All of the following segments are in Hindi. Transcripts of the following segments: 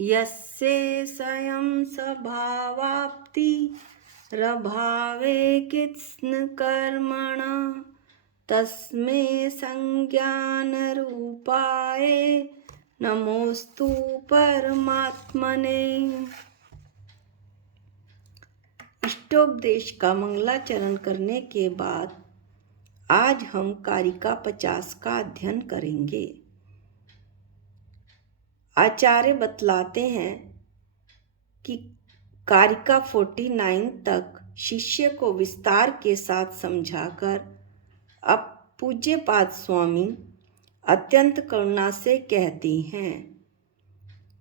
यस्य स्वयं स्वभावाप्ति रभावे कित्स्न कर्मण तस्मै संज्ञान रूपाय नमोस्तु परमात्मने। इष्टोपदेश का मंगलाचरण करने के बाद आज हम कारिका 50 का अध्ययन करेंगे। आचार्य बतलाते हैं कि कारिका 49 तक शिष्य को विस्तार के साथ समझाकर अब पूज्यपाद स्वामी अत्यंत करुणा से कहते हैं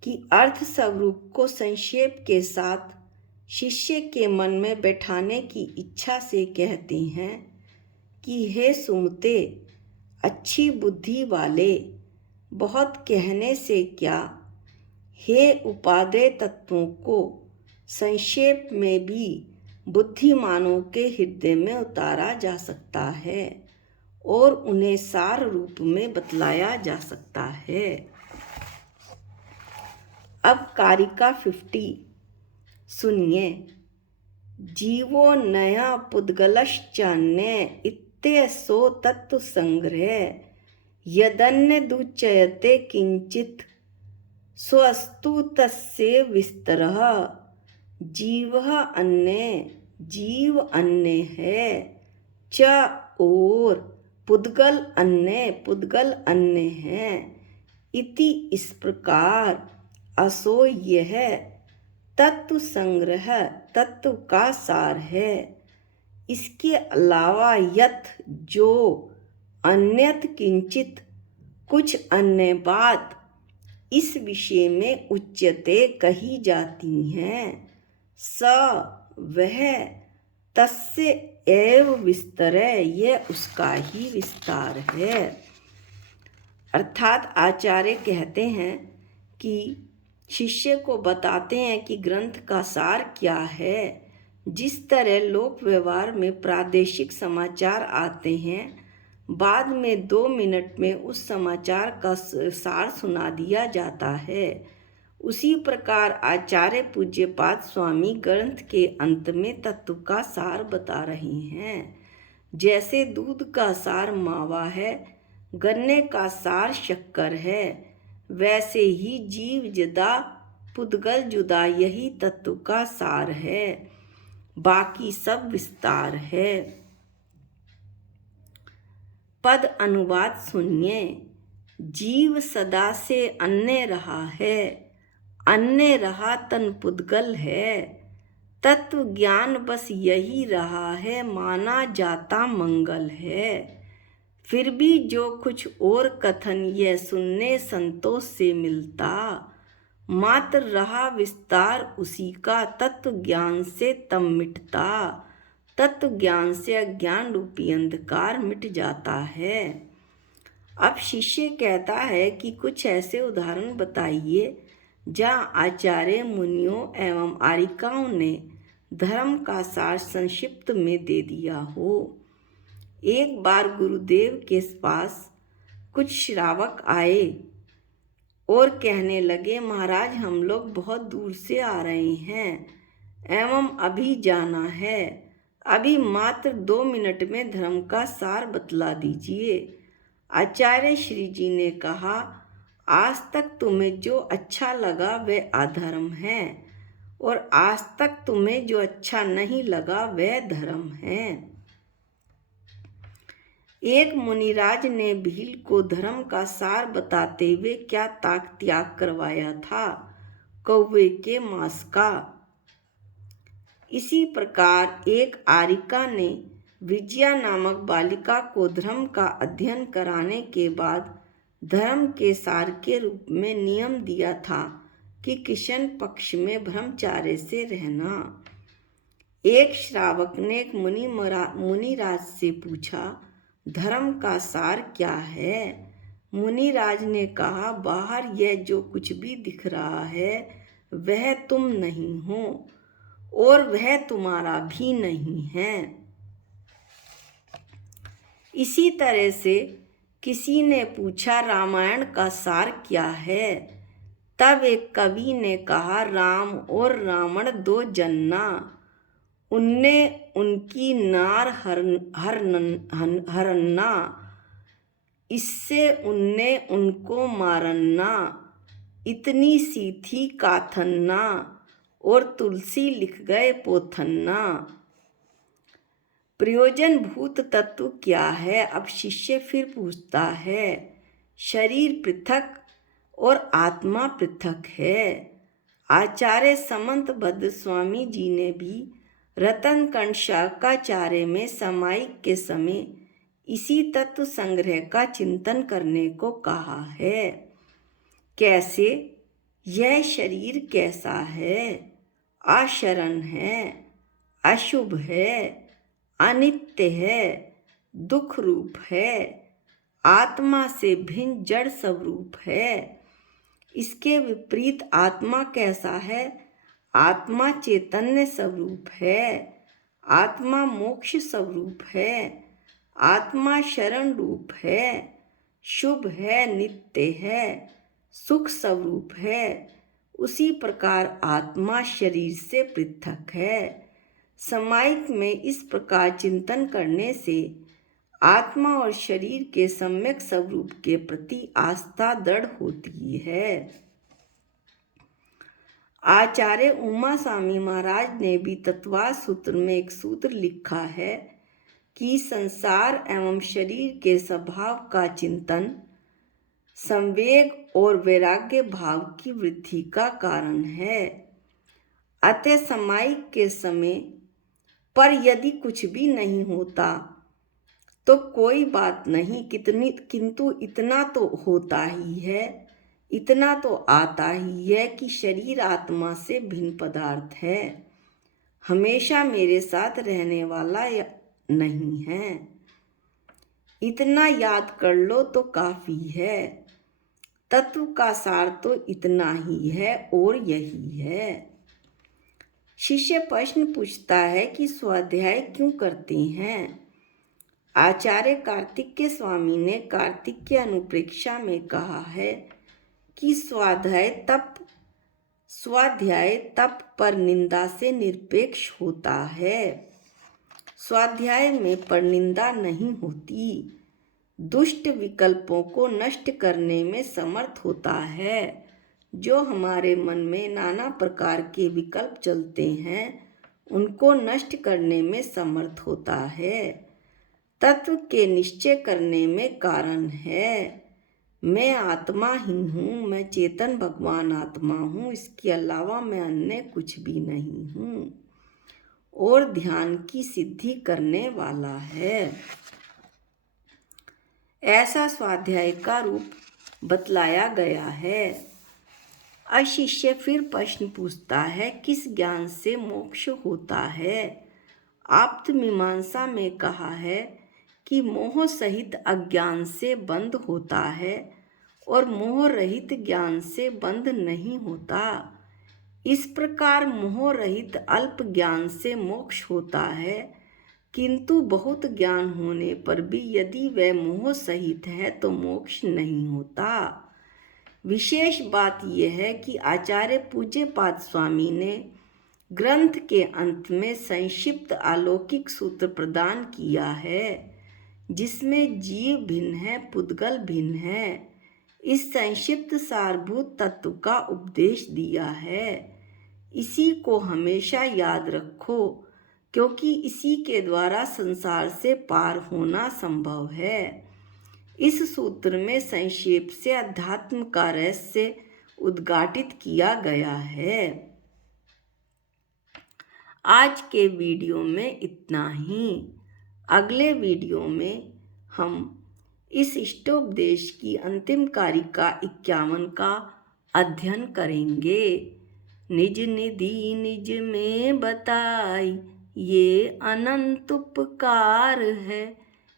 कि अर्थ स्वरूप को संक्षेप के साथ शिष्य के मन में बैठाने की इच्छा से कहते हैं कि हे सुमते, अच्छी बुद्धि वाले, बहुत कहने से क्या, हे उपादेय तत्वों को संक्षेप में भी बुद्धिमानों के हृदय में उतारा जा सकता है और उन्हें सार रूप में बतलाया जा सकता है। अब कारिका 50 सुनिए। जीवो नया पुद्गलश्चान्य इत्यसो तत्व संग्रह यदन्य दुच्यते किंचित स्वस्तु तस्य विस्तरः। जीवः अन्य, जीव अन्य है, च और पुद्गल अन्य, पुद्गल अन्य है, इति इस प्रकार असो यह तत्व संग्रह तत्व का सार है। इसके अलावा यथ जो अन्यत किंचित कुछ अन्य बात इस विषय में उच्यते कही जाती हैं, स वह तस्य एव विस्तरः, यह उसका ही विस्तार है। अर्थात आचार्य कहते हैं कि शिष्य को बताते हैं कि ग्रंथ का सार क्या है। जिस तरह लोक व्यवहार में प्रादेशिक समाचार आते हैं, बाद में 2 मिनट में उस समाचार का सार सुना दिया जाता है, उसी प्रकार आचार्य पूज्यपाद स्वामी ग्रंथ के अंत में तत्व का सार बता रहे हैं। जैसे दूध का सार मावा है, गन्ने का सार शक्कर है, वैसे ही जीव जुदा पुद्गल जुदा यही तत्व का सार है, बाकी सब विस्तार है। पद अनुवाद सुनिए। जीव सदा से अन्य रहा है, अन्य रहा तन पुद्गल है, तत्व ज्ञान बस यही रहा है, माना जाता मंगल है। फिर भी जो कुछ और कथन यह सुनने संतोष से मिलता, मात्र रहा विस्तार उसी का, तत्व ज्ञान से तम मिटता, तत्व ज्ञान से अज्ञान रूपी अंधकार मिट जाता है। अब शिष्य कहता है कि कुछ ऐसे उदाहरण बताइए जहाँ आचार्य मुनियों एवं आरिकाओं ने धर्म का सार संक्षिप्त में दे दिया हो। एक बार गुरुदेव के पास कुछ श्रावक आए और कहने लगे, महाराज हम लोग बहुत दूर से आ रहे हैं एवं अभी जाना है, अभी मात्र 2 मिनट में धर्म का सार बतला दीजिए। आचार्य श्री जी ने कहा, आज तक तुम्हें जो अच्छा लगा वह अधर्म है और आज तक तुम्हें जो अच्छा नहीं लगा वह धर्म है। एक मुनिराज ने भील को धर्म का सार बताते हुए क्या त्याग करवाया था, कौवे के मांस का। इसी प्रकार एक आरिका ने विजया नामक बालिका को धर्म का अध्ययन कराने के बाद धर्म के सार के रूप में नियम दिया था कि कृष्ण पक्ष में ब्रह्मचार्य से रहना। एक श्रावक ने एक मुनिराज से पूछा, धर्म का सार क्या है? मुनिराज ने कहा, बाहर यह जो कुछ भी दिख रहा है वह तुम नहीं हो और वह तुम्हारा भी नहीं है। इसी तरह से किसी ने पूछा, रामायण का सार क्या है? तब एक कवि ने कहा, राम और रावण दो जन्ना, उनने उनकी नार हरन्ना, इससे उनने उनको मारन्ना, इतनी सी थी काथन्ना, और तुलसी लिख गए पोथन्ना। प्रयोजन भूत तत्व क्या है? अब शिष्य फिर पूछता है। शरीर पृथक और आत्मा पृथक है। आचार्य समंतभद्र स्वामी जी ने भी रत्नकंठ शाकाचार्य में सामायिक के समय इसी तत्व संग्रह का चिंतन करने को कहा है। कैसे? यह शरीर कैसा है? अशरण है, अशुभ है, अनित्य है, दुख रूप है, आत्मा से भिन्न जड़ स्वरूप है। इसके विपरीत आत्मा कैसा है? आत्मा चैतन्य स्वरूप है, आत्मा मोक्ष स्वरूप है, आत्मा शरण रूप है, शुभ है, नित्य है, सुख स्वरूप है। उसी प्रकार आत्मा शरीर से पृथक है। सामायिक में इस प्रकार चिंतन करने से आत्मा और शरीर के सम्यक स्वरूप के प्रति आस्था दृढ़ होती है। आचार्य उमा स्वामी महाराज ने भी तत्वाद सूत्र में एक सूत्र लिखा है कि संसार एवं शरीर के स्वभाव का चिंतन संवेग और वैराग्य भाव की वृद्धि का कारण है। अतः सामायिक के समय पर यदि कुछ भी नहीं होता तो कोई बात नहीं, किंतु इतना तो होता ही है, इतना तो आता ही है कि शरीर आत्मा से भिन्न पदार्थ है, हमेशा मेरे साथ रहने वाला नहीं है। इतना याद कर लो तो काफी है। तत्व का सार तो इतना ही है और यही है। शिष्य प्रश्न पूछता है कि स्वाध्याय क्यों करते हैं? आचार्य कार्तिकेय स्वामी ने कार्तिकेय अनुप्रेक्षा में कहा है कि स्वाध्याय तप पर निंदा से निरपेक्ष होता है। स्वाध्याय में परनिंदा नहीं होती, दुष्ट विकल्पों को नष्ट करने में समर्थ होता है। जो हमारे मन में नाना प्रकार के विकल्प चलते हैं उनको नष्ट करने में समर्थ होता है। तत्व के निश्चय करने में कारण है। मैं आत्माहीन हूँ, मैं चेतन भगवान आत्मा हूँ, इसके अलावा मैं अन्य कुछ भी नहीं हूँ, और ध्यान की सिद्धि करने वाला है। ऐसा स्वाध्याय का रूप बतलाया गया है। अशिष्य फिर प्रश्न पूछता है, किस ज्ञान से मोक्ष होता है? आप्त मीमांसा में कहा है कि मोह सहित अज्ञान से बंध होता है और मोह रहित ज्ञान से बंध नहीं होता। इस प्रकार मोह रहित अल्प ज्ञान से मोक्ष होता है, किंतु बहुत ज्ञान होने पर भी यदि वह मोह सहित है तो मोक्ष नहीं होता। विशेष बात यह है कि आचार्य पूज्यपाद स्वामी ने ग्रंथ के अंत में संक्षिप्त अलौकिक सूत्र प्रदान किया है, जिसमें जीव भिन्न है, पुद्गल भिन्न है। इस संक्षिप्त सारभूत तत्व का उपदेश दिया है। इसी को हमेशा याद रखो, क्योंकि इसी के द्वारा संसार से पार होना संभव है। इस सूत्र में संक्षेप से अध्यात्म का रहस्य उद्घाटित किया गया है। आज के वीडियो में इतना ही। अगले वीडियो में हम इस इष्टोपदेश की अंतिम कारिका 51 का अध्ययन करेंगे। निज निधि निज में बताई, ये अनंत उपकार है,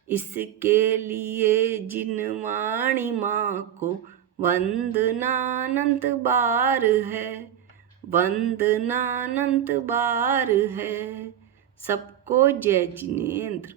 इसके लिए जिन वाणी माँ को वंदनानंत बार है, वंदनानंत बार है। सबको जय जिनेंद्र।